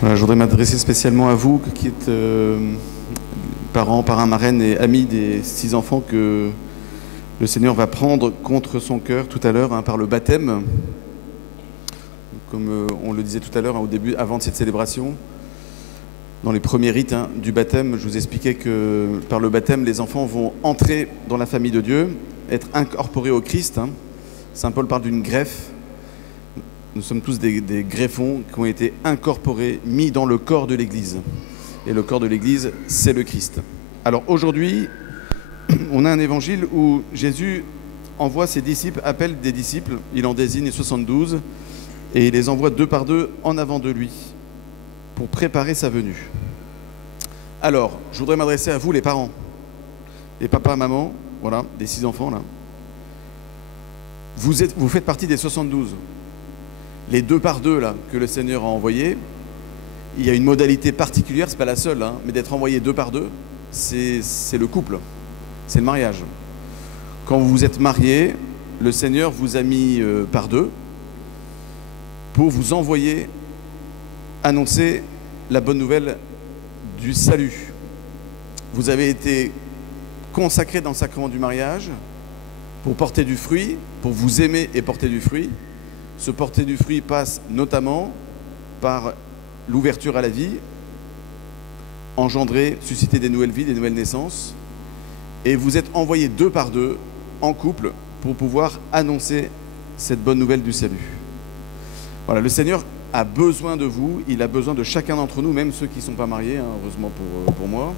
Voilà, je voudrais m'adresser spécialement à vous qui êtes parents, parrains, marraines et amis des 6 enfants que le Seigneur va prendre contre son cœur tout à l'heure par le baptême. Comme on le disait tout à l'heure au début, avant de cette célébration, dans les premiers rites du baptême, je vous expliquais que par le baptême, les enfants vont entrer dans la famille de Dieu, être incorporés au Christ. Saint Paul parle d'une greffe. Nous sommes tous des greffons qui ont été incorporés, mis dans le corps de l'Église. Et le corps de l'Église, c'est le Christ. Alors aujourd'hui, on a un évangile où Jésus envoie ses disciples, appelle des disciples, il en désigne 72, et il les envoie 2 par 2 en avant de lui, pour préparer sa venue. Alors, je voudrais m'adresser à vous les parents, les papas, mamans, voilà, des 6 enfants là. Vous faites partie des 72. Les 2 par 2 là, que le Seigneur a envoyés, il y a une modalité particulière, c'est pas la seule, mais d'être envoyé 2 par 2, c'est le couple, c'est le mariage. Quand vous êtes mariés, le Seigneur vous a mis par 2 pour vous envoyer annoncer la bonne nouvelle du salut. Vous avez été consacrés dans le sacrement du mariage pour porter du fruit, pour vous aimer et porter du fruit. Ce porter du fruit passe notamment par l'ouverture à la vie, engendrer, susciter des nouvelles vies, des nouvelles naissances. Et vous êtes envoyés 2 par 2 en couple pour pouvoir annoncer cette bonne nouvelle du salut. Voilà, le Seigneur a besoin de vous, il a besoin de chacun d'entre nous, même ceux qui ne sont pas mariés, heureusement pour moi.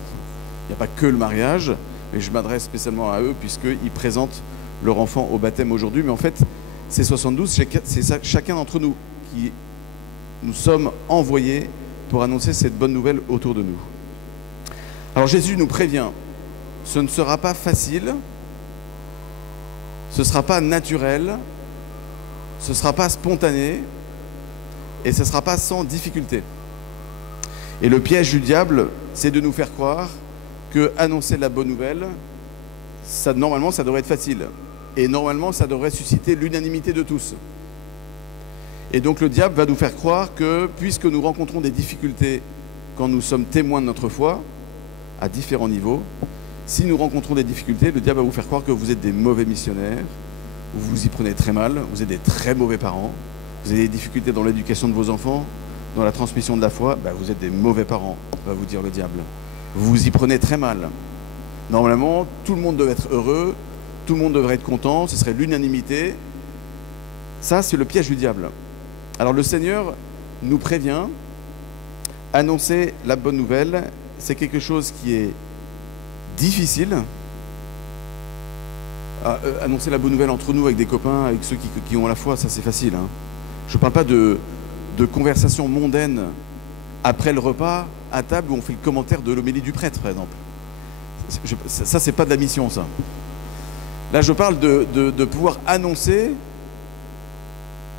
Il n'y a pas que le mariage, mais je m'adresse spécialement à eux puisqu'ils présentent leur enfant au baptême aujourd'hui. Mais en fait, ces 72, c'est chacun d'entre nous qui nous sommes envoyés pour annoncer cette bonne nouvelle autour de nous. Alors Jésus nous prévient, ce ne sera pas facile, ce ne sera pas naturel, ce ne sera pas spontané et ce ne sera pas sans difficulté. Et le piège du diable, c'est de nous faire croire que annoncer la bonne nouvelle, normalement ça devrait être facile. Et normalement, ça devrait susciter l'unanimité de tous. Et donc le diable va nous faire croire que, puisque nous rencontrons des difficultés quand nous sommes témoins de notre foi, à différents niveaux, si nous rencontrons des difficultés, le diable va vous faire croire que vous êtes des mauvais missionnaires, vous vous y prenez très mal, vous êtes des très mauvais parents, vous avez des difficultés dans l'éducation de vos enfants, dans la transmission de la foi, vous êtes des mauvais parents, va vous dire le diable. Vous vous y prenez très mal. Normalement, tout le monde devrait être heureux, tout le monde devrait être content, ce serait l'unanimité. Ça, c'est le piège du diable. Alors le Seigneur nous prévient, annoncer la bonne nouvelle, c'est quelque chose qui est difficile. Annoncer la bonne nouvelle entre nous, avec des copains, avec ceux qui ont la foi, ça c'est facile. Je ne parle pas de conversation mondaine après le repas, à table, où on fait le commentaire de l'homélie du prêtre, par exemple. Ça, c'est pas de la mission, ça. Là, je parle de pouvoir annoncer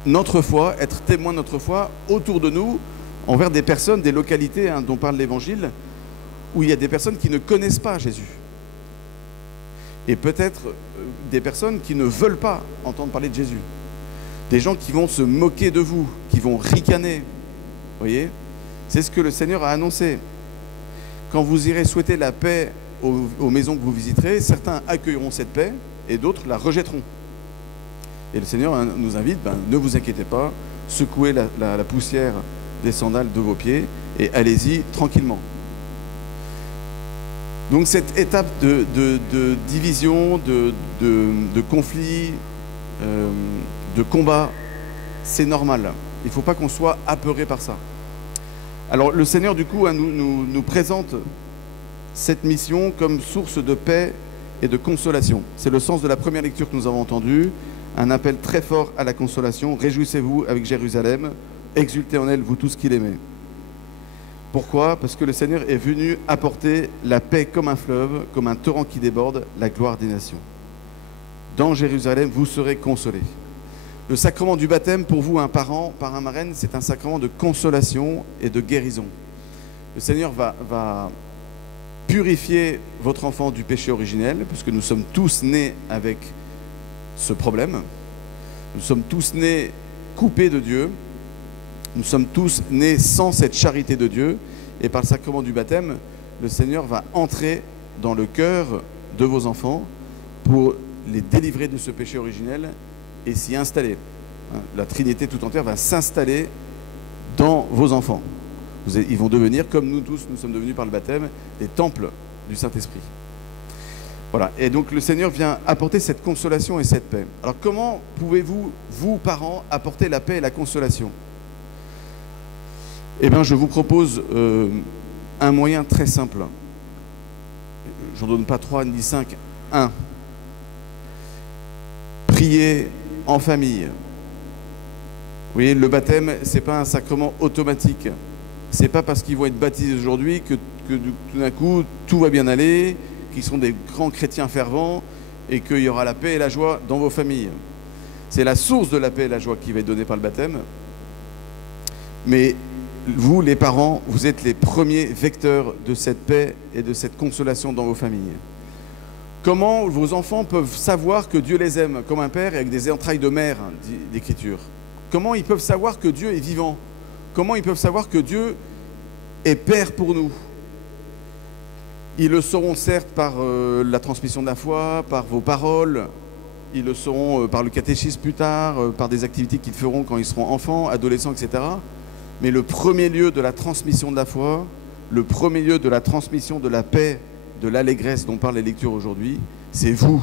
notre foi, être témoin de notre foi autour de nous, envers des personnes, des localités dont parle l'Évangile, où il y a des personnes qui ne connaissent pas Jésus. Et peut-être des personnes qui ne veulent pas entendre parler de Jésus. Des gens qui vont se moquer de vous, qui vont ricaner. Vous voyez ? C'est ce que le Seigneur a annoncé. Quand vous irez souhaiter la paix aux maisons que vous visiterez, certains accueilleront cette paix, et d'autres la rejetteront. Et le Seigneur nous invite, ne vous inquiétez pas, secouez la poussière des sandales de vos pieds et allez-y tranquillement. Donc cette étape de division, de conflit, de combat, c'est normal. Il ne faut pas qu'on soit apeuré par ça. Alors le Seigneur du coup nous présente cette mission comme source de paix et de consolation. C'est le sens de la première lecture que nous avons entendue, un appel très fort à la consolation. Réjouissez-vous avec Jérusalem, exultez en elle, vous tous qui l'aimez. Pourquoi ? Parce que le Seigneur est venu apporter la paix comme un fleuve, comme un torrent qui déborde, la gloire des nations. Dans Jérusalem, vous serez consolés. Le sacrement du baptême, pour vous, un parent, parrain, marraine, c'est un sacrement de consolation et de guérison. Le Seigneur va purifier votre enfant du péché originel, puisque nous sommes tous nés avec ce problème. Nous sommes tous nés coupés de Dieu. Nous sommes tous nés sans cette charité de Dieu. Et par le sacrement du baptême, le Seigneur va entrer dans le cœur de vos enfants pour les délivrer de ce péché originel et s'y installer. La Trinité tout entière va s'installer dans vos enfants. Ils vont devenir, comme nous tous, nous sommes devenus par le baptême, des temples du Saint-Esprit. Voilà. Et donc le Seigneur vient apporter cette consolation et cette paix. Alors comment pouvez-vous, vous parents, apporter la paix et la consolation? Eh bien, je vous propose un moyen très simple. J'en donne pas 3 ni 5. 1. Priez en famille. Vous voyez, le baptême, ce n'est pas un sacrement automatique. Ce n'est pas parce qu'ils vont être baptisés aujourd'hui que tout d'un coup, tout va bien aller, qu'ils sont des grands chrétiens fervents et qu'il y aura la paix et la joie dans vos familles. C'est la source de la paix et la joie qui va être donnée par le baptême. Mais vous, les parents, vous êtes les premiers vecteurs de cette paix et de cette consolation dans vos familles. Comment vos enfants peuvent savoir que Dieu les aime comme un père et avec des entrailles de mère, dit l'Écriture? Comment ils peuvent savoir que Dieu est vivant? Comment ils peuvent savoir que Dieu est père pour nous? Ils le sauront certes par la transmission de la foi, par vos paroles, ils le sauront par le catéchisme plus tard, par des activités qu'ils feront quand ils seront enfants, adolescents, etc. Mais le premier lieu de la transmission de la foi, le premier lieu de la transmission de la paix, de l'allégresse dont parlent les lectures aujourd'hui, c'est vous.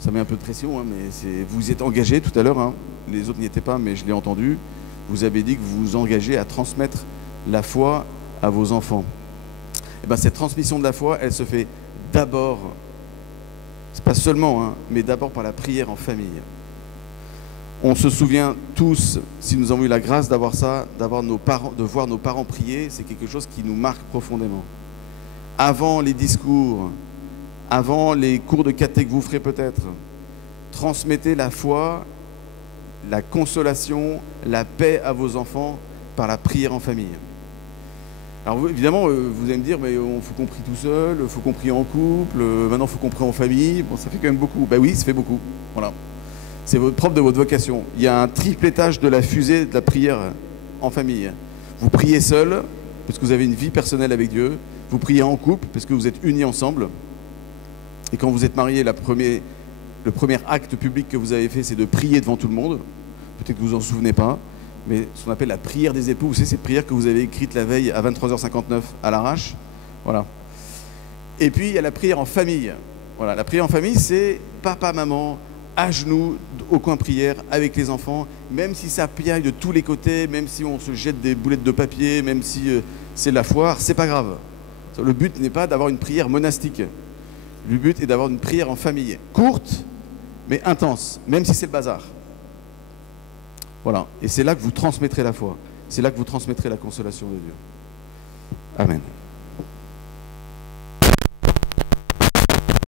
Ça met un peu de pression, hein, mais vous êtes engagés tout à l'heure, hein. Les autres n'y étaient pas, mais je l'ai entendu. Vous avez dit que vous vous engagez à transmettre la foi à vos enfants. Et bien, cette transmission de la foi, elle se fait d'abord, c'est pas seulement, hein, mais d'abord par la prière en famille. On se souvient tous, si nous avons eu la grâce d'avoir ça, de voir nos parents prier, c'est quelque chose qui nous marque profondément. Avant les discours, avant les cours de caté que vous ferez peut-être, transmettez la foi, la consolation, la paix à vos enfants par la prière en famille. Alors évidemment, vous allez me dire, mais il faut qu'on prie tout seul, il faut qu'on prie en couple, maintenant il faut qu'on prie en famille. Bon, ça fait quand même beaucoup. Ben oui, ça fait beaucoup. Voilà. C'est propre de votre vocation. Il y a un triplétage de la fusée de la prière en famille. Vous priez seul, parce que vous avez une vie personnelle avec Dieu. Vous priez en couple, parce que vous êtes unis ensemble. Et quand vous êtes mariés, le premier acte public que vous avez fait, c'est de prier devant tout le monde. Peut-être que vous en souvenez pas, mais ce qu'on appelle la prière des époux, c'est cette prière que vous avez écrite la veille à 23h59 à l'arrache. Voilà. Et puis, il y a la prière en famille. Voilà, la prière en famille, c'est papa, maman, à genoux, au coin prière, avec les enfants, même si ça piaille de tous les côtés, même si on se jette des boulettes de papier, même si c'est la foire, c'est pas grave. Le but n'est pas d'avoir une prière monastique. Le but est d'avoir une prière en famille, courte, mais intense, même si c'est le bazar. Voilà. Et c'est là que vous transmettrez la foi. C'est là que vous transmettrez la consolation de Dieu. Amen.